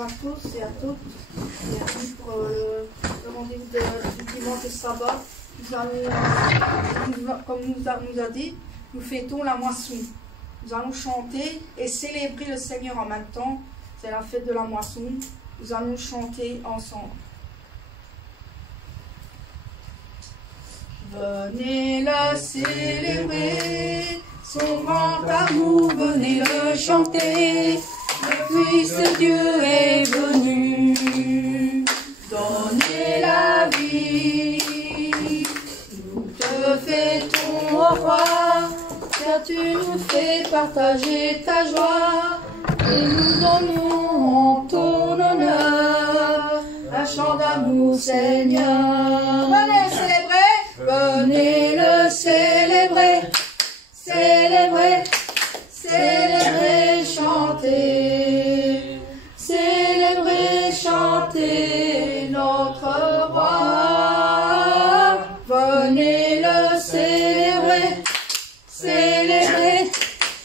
À tous et à toutes, bienvenue pour le rendez-vous du dimanche de sabbat. Nous allons, comme nous a dit, nous fêtons la moisson. Nous allons chanter et célébrer le Seigneur en même temps. C'est la fête de la moisson. Nous allons chanter ensemble. Venez le célébrer, son grand amour, venez le chanter. Le Fils de Dieu est venu donner la vie. Nous te fêtons, ô roi, car tu nous fais partager ta joie. Et nous donnons en ton honneur un chant d'amour, Seigneur. Venez le célébrer, venez le célébrer, célébrer, célébrer, chanter, célébrer, chanter notre roi. Venez le célébrer, célébrer,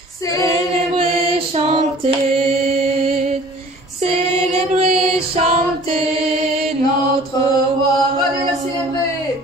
célébrer, chanter, célébrer, chanter notre roi. Venez le célébrer,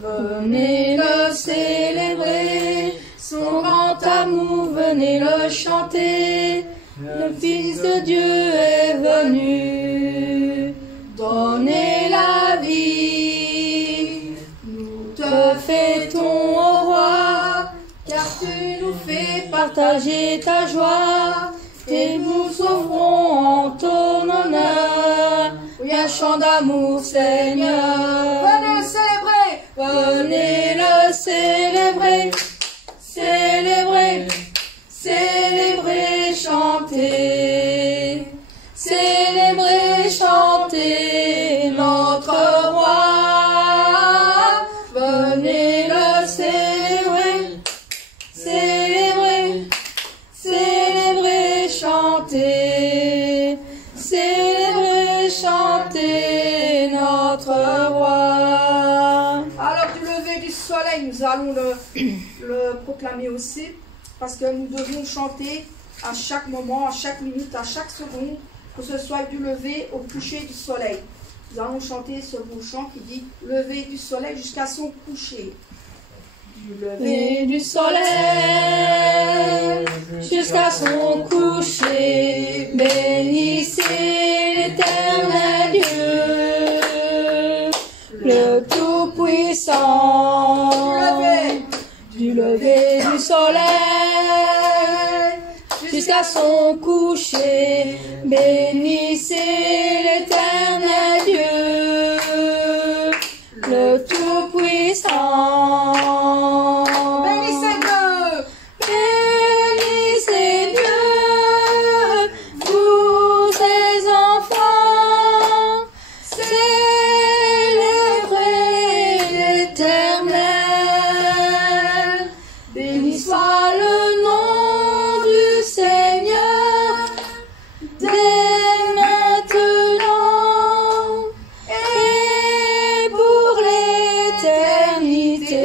venez le célébrer, son grand amour, venez le chanter. Le Fils de Dieu est venu donner la vie. Nous te fêtons, ô roi, car tu nous fais partager ta joie. Et nous offrons en ton honneur un chant d'amour, Seigneur. Venez le célébrer, venez le célébrer, célébrer, célébrer, chanter, célébrer, chanter notre roi. Venez le célébrer, célébrer, célébrer, chanter, célébrer, chanter notre roi. Alors du lever du soleil, nous allons le proclamer aussi, parce que nous devons chanter à chaque moment, à chaque minute, à chaque seconde, que ce soit du lever au coucher du soleil. Nous allons chanter ce beau chant qui dit « Lever du soleil jusqu'à son coucher ». Du lever du soleil jusqu'à son coucher, bénissez l'Éternel Dieu, le Tout-Puissant. Du lever du soleil jusqu'à son coucher, bénissez l'Éternel Dieu, le Tout-Puissant. Bénissez Dieu, bénissez Dieu, vous ses enfants, célébrez l'Éternel. Béni soit le nom du Seigneur, dès maintenant et pour l'éternité.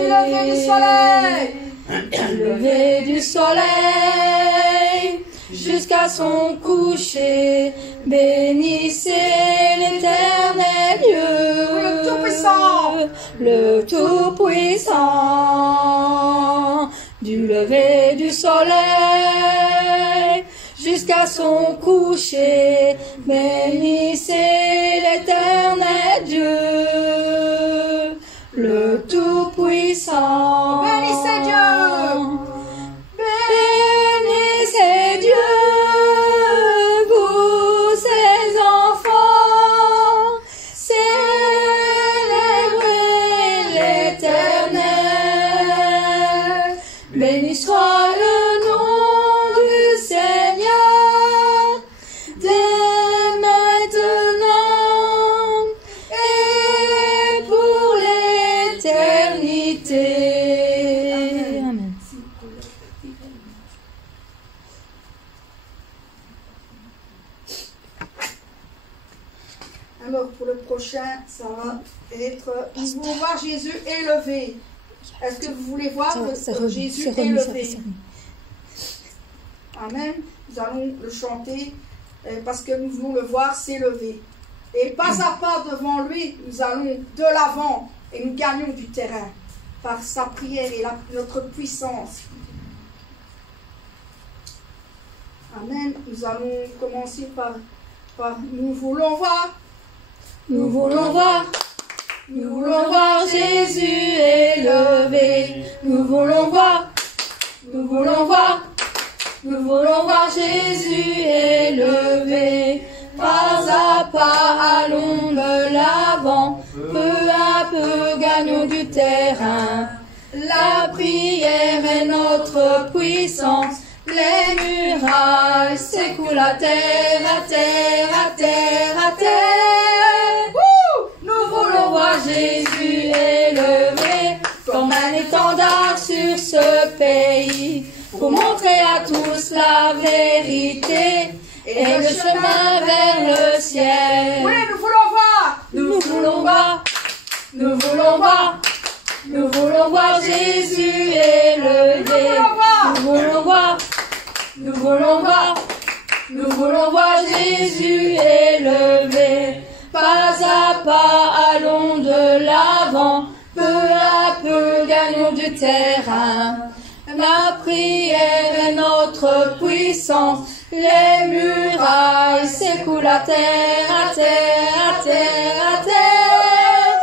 Du lever du soleil jusqu'à son coucher, bénissez l'Éternel Dieu, le Tout-Puissant, le Tout-Puissant. Du lever du soleil jusqu'à son coucher, bénissez l'Éternel Dieu, le Tout-Puissant. Bénissez Dieu, bénissez Dieu, vous ses enfants, célébrez l'Éternel. Béni soit le nom du Seigneur, dès maintenant et pour l'éternité. Amen. Alors pour le prochain, ça va être « Nous voulons voir Jésus élevé ». Est-ce que vous voulez voir que Jésus est élevé? Amen. Nous allons le chanter parce que nous voulons le voir s'élever. Et pas à pas devant lui, nous allons de l'avant et nous gagnons du terrain par sa prière et notre puissance. Amen. Nous allons commencer par nous voulons voir. Nous voulons voir. Nous voulons voir Jésus élevé. Nous voulons voir. Nous voulons voir. Nous voulons voir Jésus élevé. Pas à pas allons de l'avant. Peu à peu gagnons du terrain. La prière est notre puissance. Les murailles s'écoulent à terre, à terre, à terre, à terre. Nous voulons voir Jésus élevé comme un étendard sur ce pays, pour montrer à tous la vérité et le chemin vers le ciel. Oui, nous voulons voir. Nous voulons voir. Nous voulons voir. Nous voulons voir Jésus élevé. Nous voulons voir. Nous voulons voir. Nous voulons voir Jésus élevé. Pas à pas allons de l'avant. Peu à peu gagnons du terrain. La prière est notre puissance. Les murailles s'écoulent à terre, à terre, à terre, à terre.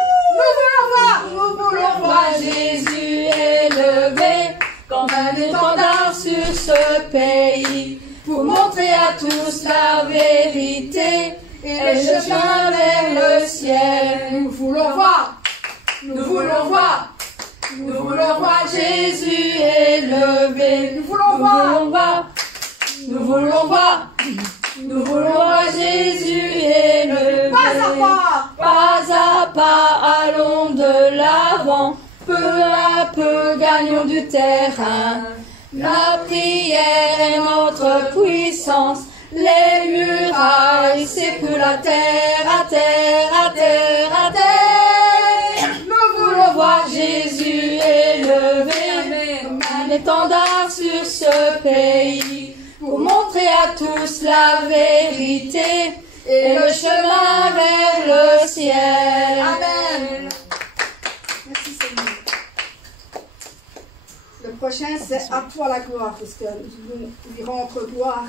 Nous voulons voir Jésus élevé comme un étendard sur ce pays, pour montrer à tous la vérité et le chemin vers le ciel. Nous voulons voir. Nous voulons voir. Nous voulons voir Jésus élevé. Nous voulons voir. Nous voulons voir. Nous voulons voir Jésus élevé. Pas à pas allons de l'avant. Peu à peu gagnons du terrain. La prière est notre puissance. Les murailles s'écoulent à terre, à terre, à terre, à terre. Nous voulons voir Jésus élevé comme un étendard sur ce pays, pour montrer à tous la vérité et le chemin vers le ciel. Amen. Merci Seigneur. Le prochain, c'est à toi la gloire, parce que nous lui rendre gloire.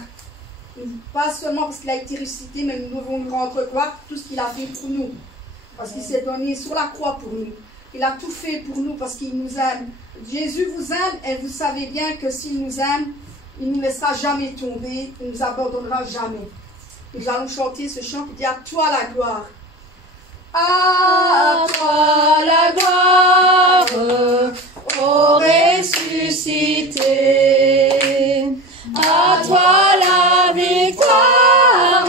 Pas seulement parce qu'il a été ressuscité, mais nous devons lui rendre gloire pour tout ce qu'il a fait pour nous. Parce qu'il s'est donné sur la croix pour nous. Il a tout fait pour nous parce qu'il nous aime. Jésus vous aime et vous savez bien que s'il nous aime, il ne nous laissera jamais tomber, il ne nous abandonnera jamais. Nous allons chanter ce chant qui dit à toi la gloire. À toi la gloire, ô ressuscité. À toi la victoire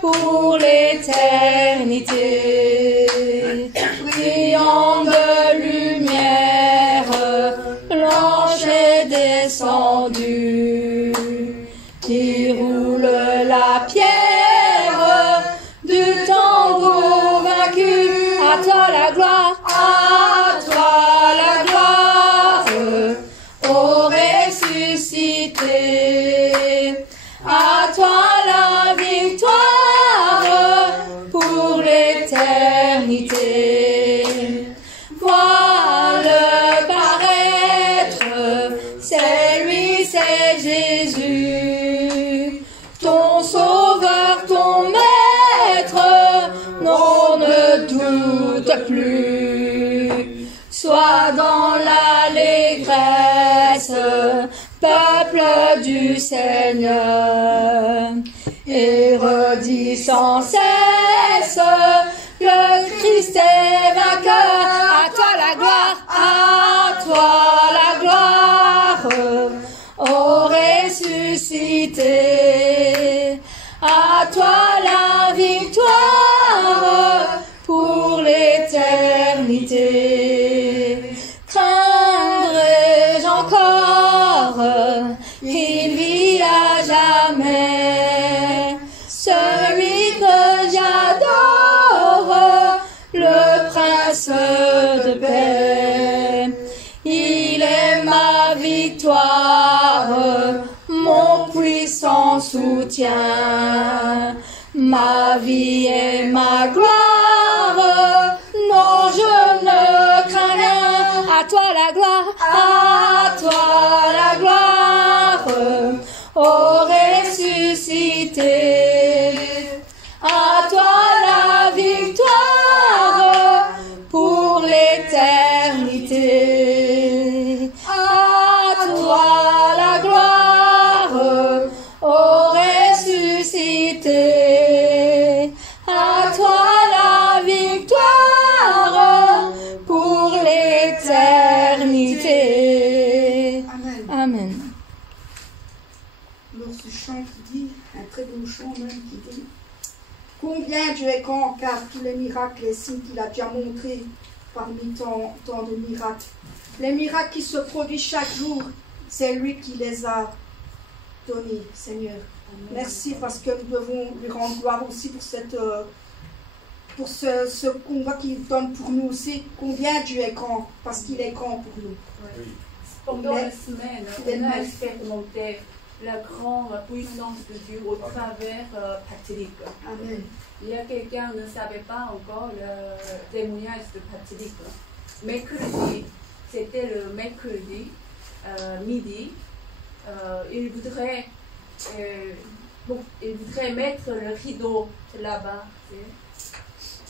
pour l'éternité. Brillant de lumière, l'ange est descendu, qui roule la pierre du tambour vaincu. À toi la gloire, à toi la gloire, ô ressuscité. À toi la victoire pour l'éternité. Vois-le paraître, c'est lui, c'est Jésus, ton sauveur, ton maître. Non, ne doute plus, sois dans l'allégresse, peuple du Seigneur, et redis sans cesse, le Christ est vainqueur. À toi la gloire, à toi la gloire, ô ressuscité. À toi la victoire pour l'éternité. Craindrai-je encore, il vit à jamais, celui que j'adore, le prince de paix. Il est ma victoire, mon puissant soutien. soutien. Ma vie et ma gloire, non je ne crains rien. À toi la gloire, à toi la gloire, ô ressuscité. À toi la victoire pour l'éternité. À toi la gloire, ô ressuscité. À toi la victoire pour l'éternité. Amen. Amen. Alors ce chant qui dit, un très beau chant même qui dit: combien Dieu est grand, car tous les miracles, les signes qu'il a déjà montrés parmi tant de miracles. Les miracles qui se produisent chaque jour, c'est lui qui les a donnés, Seigneur. Amen. Merci parce que nous devons lui rendre gloire aussi pour ce combat qu'il donne pour nous aussi. Combien Dieu est grand, parce qu'il est grand pour nous. Oui. Pendant la semaine, on a expérimenté la grande puissance de Dieu au travers Patrick. Amen. Il y a quelqu'un qui ne savait pas encore le témoignage de Patrick. Mercredi, c'était le mercredi midi. Il voudrait mettre le rideau là-bas.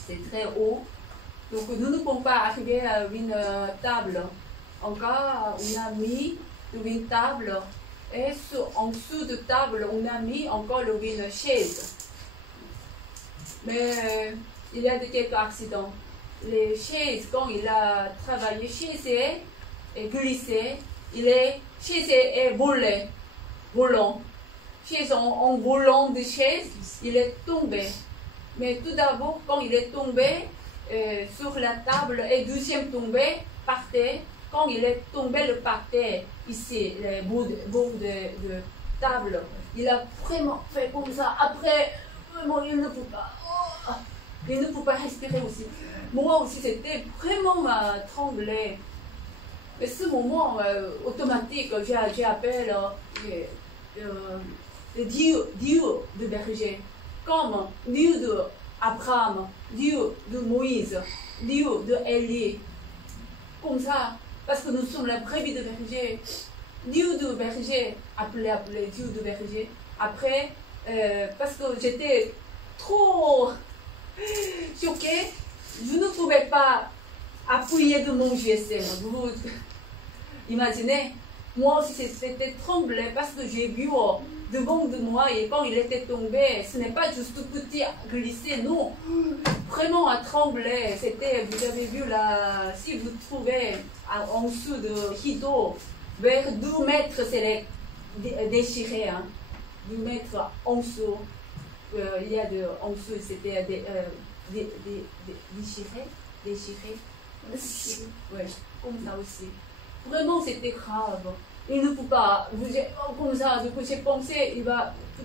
C'est très haut. Donc nous ne pouvons pas arriver à une table. Encore, on a mis une table. Et en dessous de table, on a mis encore une chaise. Mais il y a quelques accidents. Les chaises, quand il a travaillé, chaise est glissée, chaise est volant. Chaise en volant de chaise, il est tombé. Mais tout d'abord, quand il est tombé sur la table et deuxième tombé, par terre, quand il est tombé le par terre, ici, le bout de table, il a vraiment fait comme ça. Après, vraiment, il ne peut pas. Il ne peut pas respirer aussi. Moi aussi, c'était vraiment tremblé. Mais ce moment automatique, j'ai appelé le Dieu de berger, comme Dieu d'Abraham, Dieu de Moïse, Dieu de Élie. Comme ça. Parce que nous sommes la brebis de berger. Dieu de berger, appelé Dieu de berger. Après, parce que j'étais trop choquée, je ne pouvais pas appuyer de mon GSM. Vous imaginez, moi aussi c'était tremblé parce que j'ai vu devant de moi et quand il était tombé, ce n'est pas juste tout petit glissé, non, vraiment à trembler. C'était, vous avez vu là, si vous trouvez en dessous de rideau, vers 2 mètres, c'est déchiré, hein. 2 mètres en dessous, il y a en dessous, c'était déchiré. Ouais, comme ça aussi. Vraiment, c'était grave. Il ne peut pas bouger comme ça. Du coup, j'ai pensé, il va tout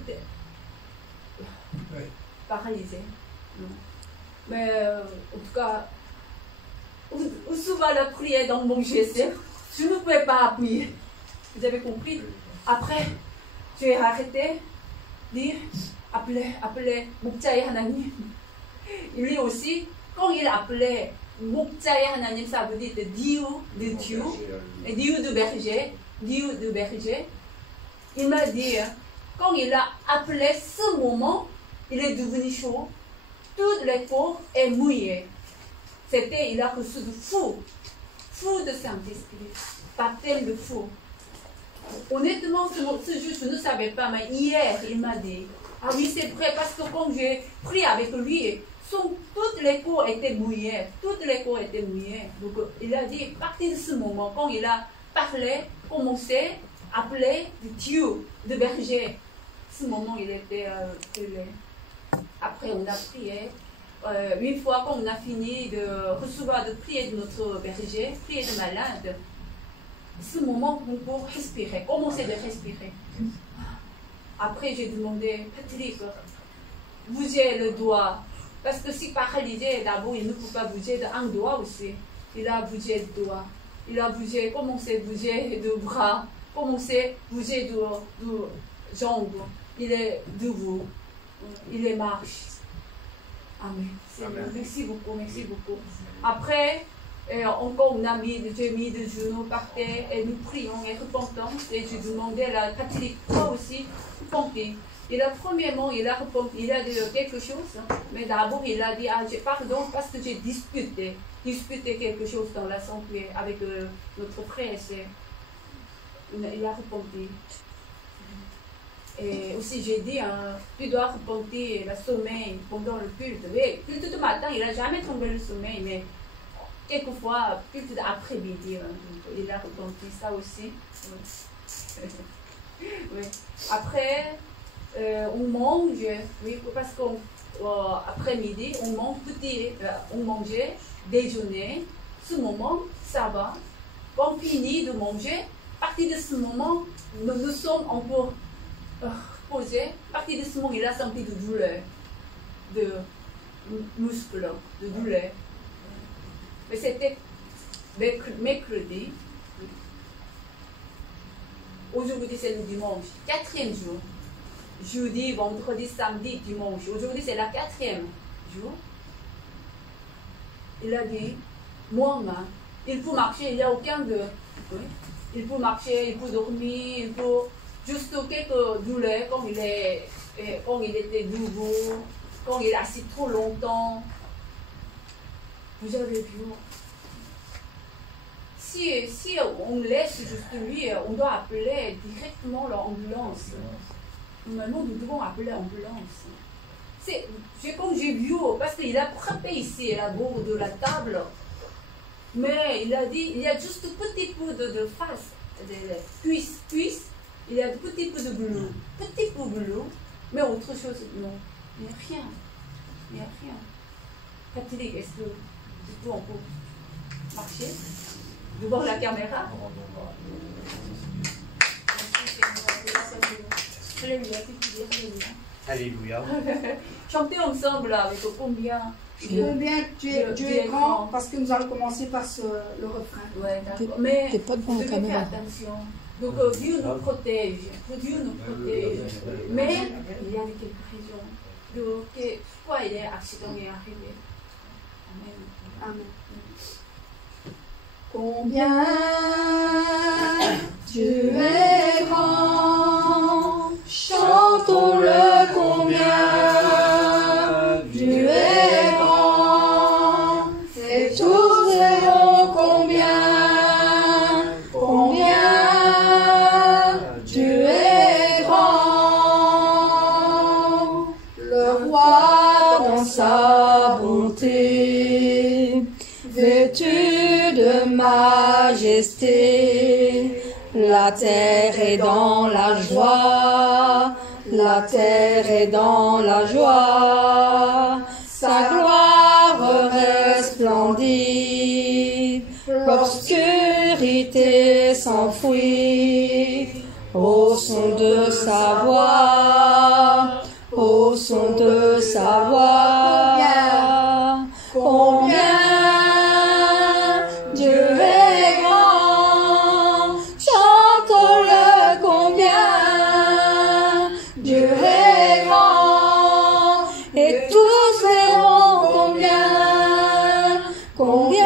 paralysé. Non. Mais en tout cas, où souvent la prière dans mon GSM, je ne pouvais pas appuyer. Vous avez compris? Après, j'ai arrêté de dire appeler Mukjaï Hananim. Lui aussi, quand il appelait Mukjaï Hananim, ça veut dire Dieu de Dieu, et Dieu de berger. Dieu de berger, il m'a dit, quand il a appelé ce moment, il est devenu chaud, tout le corps est mouillé. C'était, il a reçu de fou de Saint-Esprit, baptême de fou. Honnêtement, ce jour, je ne savais pas, mais hier, il m'a dit, ah oui, c'est vrai, parce que quand j'ai prié avec lui, toutes les corps étaient mouillés, Donc, il a dit, à partir de ce moment, quand il a parlé, commencé à appeler Dieu de berger. Ce moment, il était brûlé. Après, on a prié. Une fois qu'on a fini de recevoir de prier de notre berger, prier de malade, ce moment, on peut respirer, commencer de respirer. Après, j'ai demandé, Patrick, bougez le doigt. Parce que si paralysé, d'abord, il ne peut pas bouger d'un doigt aussi. Il a bougé le doigt. Il a bougé, commencé à bouger de bras, commencé à bouger de jambes. il est debout, il est marche. Amen. Seigneur, merci beaucoup, merci beaucoup. Après, encore on a j'ai mis de genoux par terre et nous prions et repentons. Et je demandais à la catholique, toi aussi, repentez. Et là, premièrement, il a repenti, il a dit quelque chose, mais d'abord il a dit, pardon parce que j'ai disputé quelque chose dans la sanctuaire avec notre frère et sœur. Il a repenti. Et aussi j'ai dit, tu dois repentir le sommeil pendant le culte. Oui, culte de matin, il n'a jamais tombé le sommeil, mais quelquefois, culte d'après-midi, il a repenti ça aussi. Oui. Oui. Après, on mange, oui, parce qu'après-midi, on mangeait, déjeuner. Ce moment, ça va. Quand on finit de manger, à partir de ce moment, nous sommes encore reposés. À partir de ce moment, il a senti de douleur, de muscles, de douleur. Mais c'était mercredi. Aujourd'hui, c'est le dimanche, 4e jour. Jeudi, vendredi, samedi, dimanche. Aujourd'hui, c'est la 4e jour. Il a dit, moi, il faut marcher, il n'y a aucun de... Oui. Il faut marcher, il faut dormir, il faut juste quelques douleurs quand il était debout, quand il est assis trop longtemps. Vous avez vu. Si on laisse juste lui, on doit appeler directement l'ambulance. Normalement, nous devons appeler l'ambulance. Comme j'ai vu, parce qu'il a frappé ici à la bord de la table, mais il a dit, il y a juste un petit peu de face, de cuisse, il y a un petit peu de boulot, mais autre chose, non, il n'y a rien. Catholique, est-ce que tu peux encore marcher devant la caméra? Alléluia. Chantez ensemble là, avec combien Dieu est grand, parce que nous allons commencer par le refrain. Ouais, d'accord. Mais t'es pas devant la caméra. Attention. Donc Dieu nous protège. Mais il y a quelques raisons de pourquoi il est accident est arrivé. Amen. Combien Dieu est grand, chantons-le combien Dieu est grand, et tous verront combien Dieu est grand. Le roi dans sa bonté, vêtu de majesté, la terre est dans la joie, la terre est dans la joie, sa gloire resplendit, l'obscurité s'enfuit, au son de sa voix, au son de sa voix. Combien Dieu est grand, chantons-le combien Dieu est grand, et tous verront combien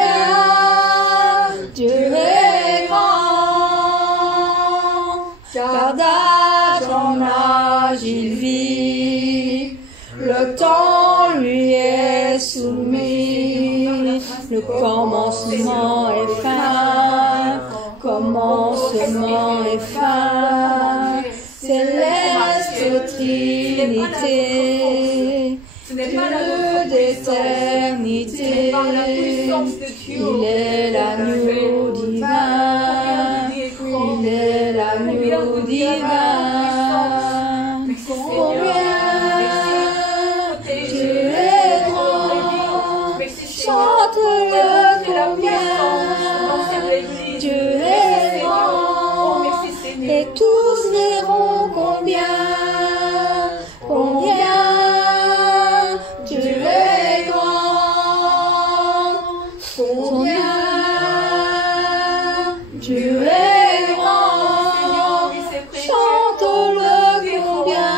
Dieu est grand, car d'âge en âge il vit, le temps lui est soumis, le commencement est fin, céleste Trinité, Dieu d'éternité, il est l'agneau divin, il est l'agneau divin. Chante-le combien Dieu est grand, et tous verront combien Dieu est grand, combien Dieu est grand, chante-le combien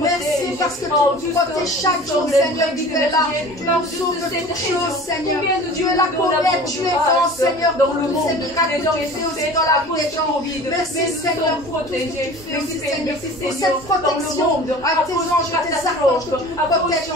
Merci parce que tu nous protèges chaque jour, Seigneur, tu es là. Tu nous sauves de toutes choses, Seigneur. Tu es là combien tu es grand, Seieur, dans le monde. Ces miracles que tu fais aussi dans la vie des gens. Merci, Seigneur, pour tout ce que tu fais aussi, Seigneur. Pour cette protection à tes anges, à tes archanges, que tu nous protèges en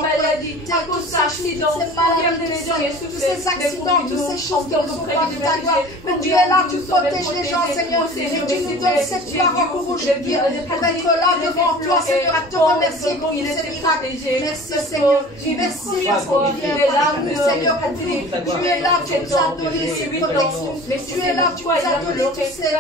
tous ces accidents, tous ces accidents, toutes ces choses qui ne sont pas de ta gloire. Mais tu es là, tu protèges les gens, Seigneur. Et tu nous donnes cette gloire encore aujourd'hui pour être là devant toi, Seigneur, à te remercier pour tous ces miracles. Merci, Seigneur. Merci parce que tu es là, Seigneur, pour nous. Tu es là, tu nous as donné ces protections. Tu es là, tu nous as donné toutes ces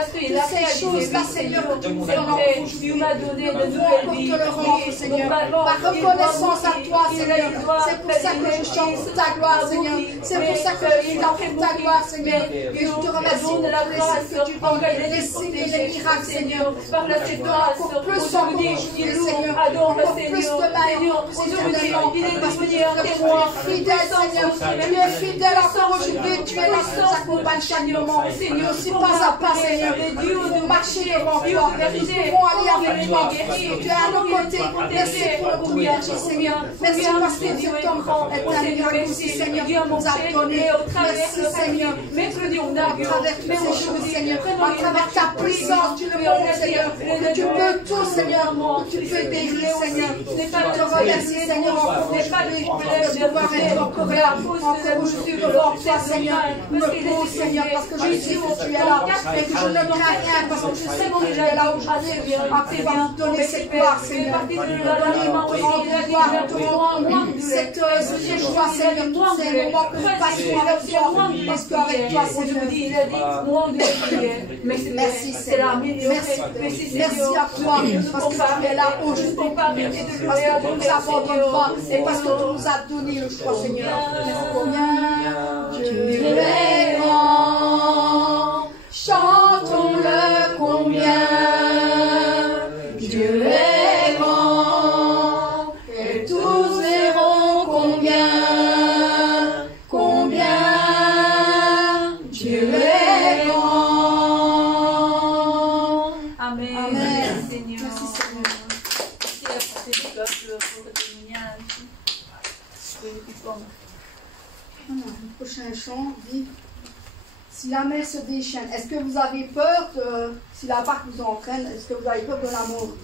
choses-là, Seigneur, que tu nous donnes aujourd'hui. Tu m'as donné de nouvelles vies. Pour te le rendre, Seigneur. Par reconnaissance à toi, Seigneur. C'est pour ça que je chante pour ta gloire, Seigneur. C'est pour ça que je chante pour ta gloire, Seigneur. Et je te remercie pour les signes que tu donnes, les signes et les miracles, Seigneur. Par la tu donnes encore plus encore aujourd'hui, Seigneur. Encore plus de maillons, éternellement. Parce que tu es moi fidèle, Seigneur. Tu es fidèle encore aujourd'hui. Tu es là, tu nous accompagnes chaque moment. Seigneur, aussi pas à pas, Seieur. Nous pouvons marcher devant toi. Nous pouvons aller avec toi. Tu es à nos côtés. Merci pour le coup d'énergie, Seigneur. Merci parce que Dieu t'entend. Et ta miracle aussi, Seigneur, Dieu nous a donné. Merci, Seigneur. À travers toutes ces choses, Seigneur. À travers ta puissance, tu le montres, Seigneur. Que tu peux tout, Seigneur. Que tu peux guérir, Seigneur. Je te remercie, Seigneur, encore aujourd'hui. De pouvoir être encore là. Encore aujourd'hui devant toi, Seigneur. Me pose, Seigneur, parce que je sais que tu es là. Et que je ne crains rien, parce que je sais que tu es là aujourd'hui. À pouvoir te donner cette gloire, Seigneur. Te donner gloire, te rendre cette joie, Seigneur. Tous ces moments que nous passons avec toi. Parce qu'avec toi, Seigneur. Merci, Seigneur. Merci à toi. Parce que tu es là aujourd'hui. Parce que tu nous abandonnes pas. Et parce que tu nous as donné le choix, Seigneur. Combien Dieu est grand. Chantons-le combien. Dieu est grand. Et tous verront combien. Combien Dieu est grand. Amen. Amen. Seigneur. Merci, Seigneur. Le prochain chant dit: si la mer se déchaîne, est-ce que vous avez peur si la barque vous entraîne, est-ce que vous avez peur de la mort?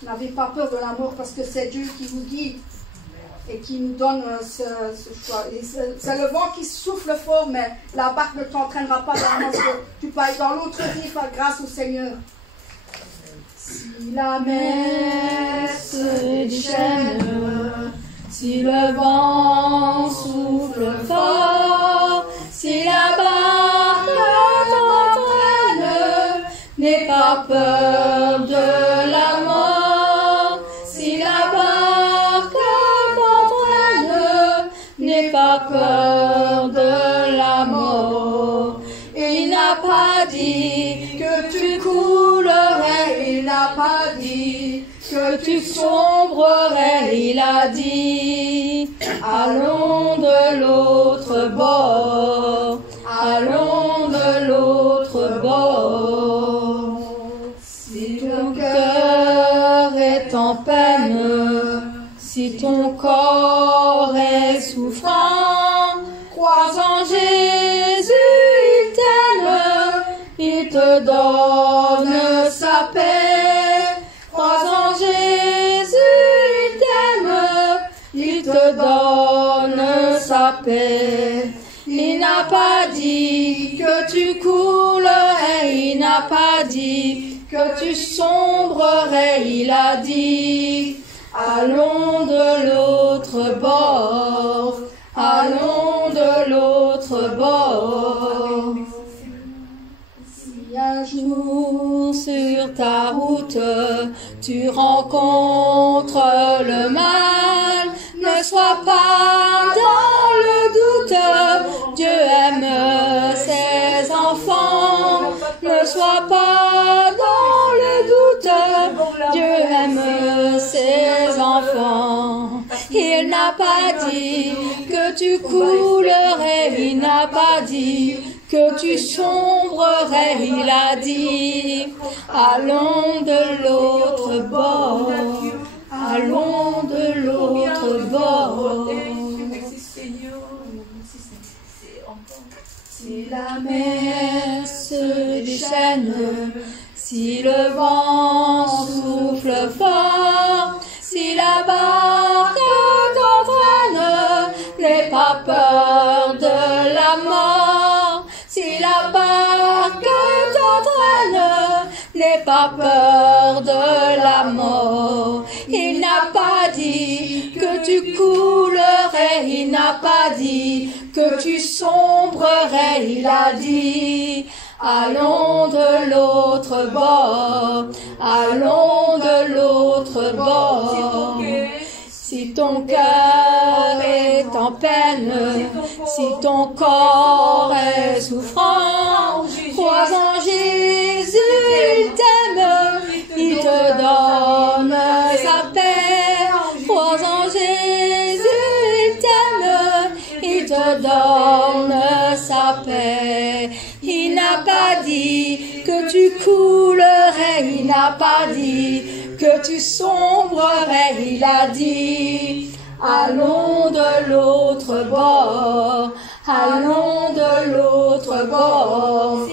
Vous n'avez pas peur de la mort parce que c'est Dieu qui vous guide et qui nous donne ce choix. C'est le vent qui souffle fort, mais la barque ne t'entraînera pas vraiment. Tu peux aller dans l'autre vie grâce au Seigneur. Si la mer se déchaîne, si le vent souffle fort, si la barque t'entraîne, n'aie pas peur de la mort. Si la barque t'entraîne, n'aie pas peur de la mort. Il n'a pas dit que tu coulerais, il n'a pas dit que tu sombrerais, il a dit: allons de l'autre bord, allons de l'autre bord. Si ton cœur est en peine, si ton corps est souffrant, paix. Il n'a pas dit que tu coulerais, il n'a pas dit que tu sombrerais, il a dit allons de l'autre bord, allons de l'autre bord. Si un jour sur ta route tu rencontres le mal, ne sois pas dans le doute, Dieu aime ses enfants. Ne sois pas dans le doute, Dieu aime ses enfants. Il n'a pas dit que tu coulerais, il n'a pas dit que tu sombrerais, il a dit allons de l'autre bord, allons de l'autre bord. Si la mer se déchaîne, si le vent souffle fort, si la barque t'entraîne, n'aie pas peur de la mort. Si la barque t'entraîne, n'aie pas peur de la mort. Il n'a pas dit que tu coulerais, il n'a pas dit que tu sombrerais, il a dit allons de l'autre bord, allons de l'autre bord. Si ton cœur est en peine, si ton corps est souffrant, crois en Jésus, il t'aime, il te donne sa paix. Crois en Jésus, il t'aime, il te donne sa paix. Il n'a pas dit que tu coulerais, il n'a pas dit que tu sombrerais, il a dit allons de l'autre bord, allons de l'autre bord.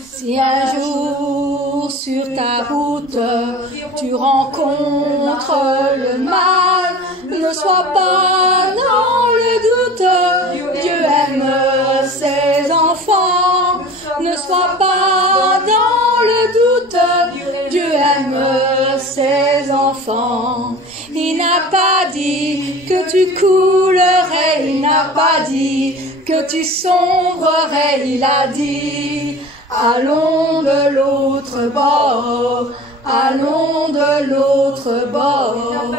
Si un jour sur ta route tu rencontres le mal, ne sois pas dans le doute, Dieu aime ses enfants. Ne sois pas dans le doute, Dieu aime ses enfants. Il n'a pas dit que tu coulerais, il n'a pas dit que tu sombrerais, il a dit allons de l'autre bord, allons de l'autre bord.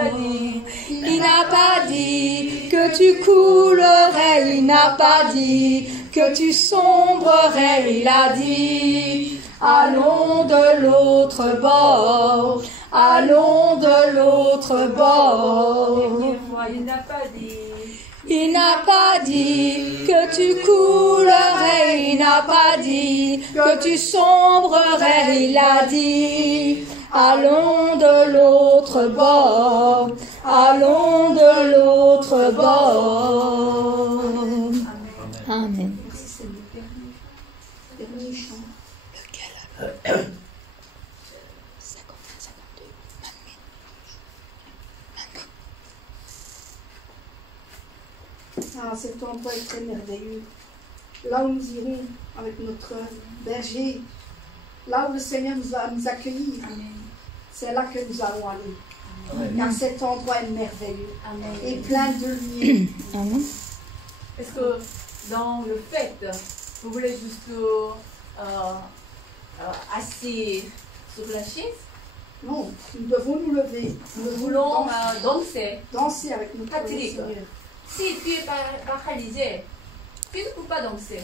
Il n'a pas dit que tu coulerais, il n'a pas dit que tu sombrerais, il a dit allons de l'autre bord, allons de l'autre bord. Il n'a pas dit. Il n'a pas dit que tu coulerais, il n'a pas dit que tu sombrerais, il a dit allons de l'autre bord, allons de l'autre bord. Amen. Merci Seigneur. Dernier chant. Lequel? 51, 52. Ah, cet endroit est très merveilleux. Là où nous irons avec notre berger, là où le Seigneur nous va nous accueillir, c'est là que nous allons aller. Amen. Car cet endroit est merveilleux. Amen. Et plein de lumière. Est-ce que dans le fait, vous voulez juste assis sur la chaise? Non, nous devons nous lever. Nous voulons danser. Danser avec notre Seigneur. Si tu es paralysé, tu ne peux pas danser.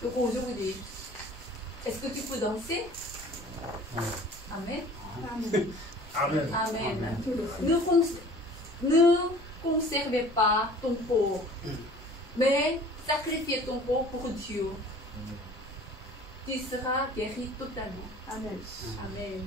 Donc aujourd'hui, est-ce que tu peux danser? Amen. Amen. Amen. Amen. Ne conservez pas ton corps, mais sacrifiez ton corps pour Dieu. Tu seras guéri totalement. Amen. Amen.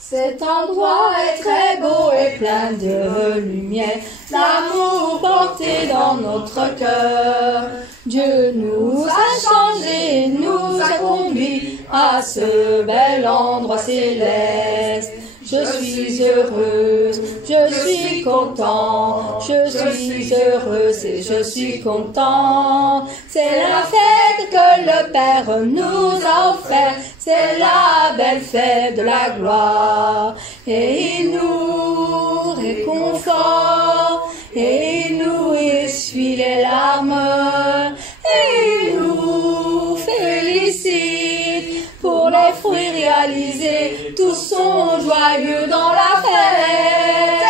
Cet endroit est très beau et plein de lumière, l'amour porté dans notre cœur. Dieu nous a changés, nous a conduits à ce bel endroit céleste. Je suis heureuse, je je suis content, je suis heureuse et je suis content. C'est la fête que le Père nous a offerte, c'est la belle fête de la gloire. Et il nous réconforte, et il nous essuie les larmes, et il nous félicite pour les fruits réalisés. Tous sont joyeux dans la fête.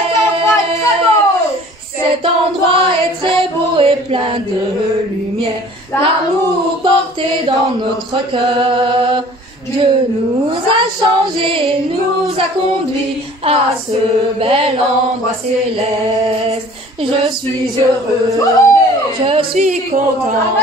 Cet endroit est très beau et plein de lumière. L'amour porté dans notre cœur. Dieu nous a changés, nous a conduits à ce bel endroit céleste. Je suis heureux, je suis content,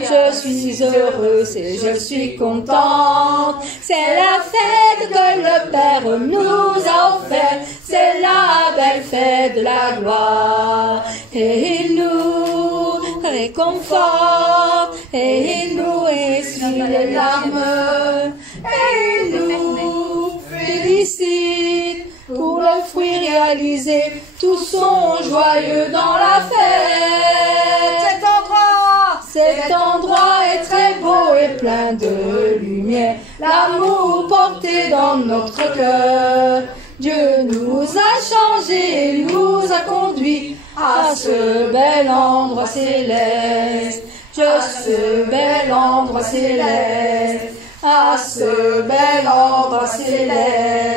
je suis heureuse et je suis contente. C'est la fête que le Père nous a offerte, c'est la belle fête de la gloire. Et il nous réconforte, et il nous essuie les larmes, et il nous félicite pour les fruits réalisés. Tous sont joyeux dans la fête. Cet endroit est très beau et plein de lumière. L'amour porté dans notre cœur. Dieu nous a changés, nous a conduits à ce bel endroit céleste. À ce bel endroit céleste. À ce bel endroit céleste.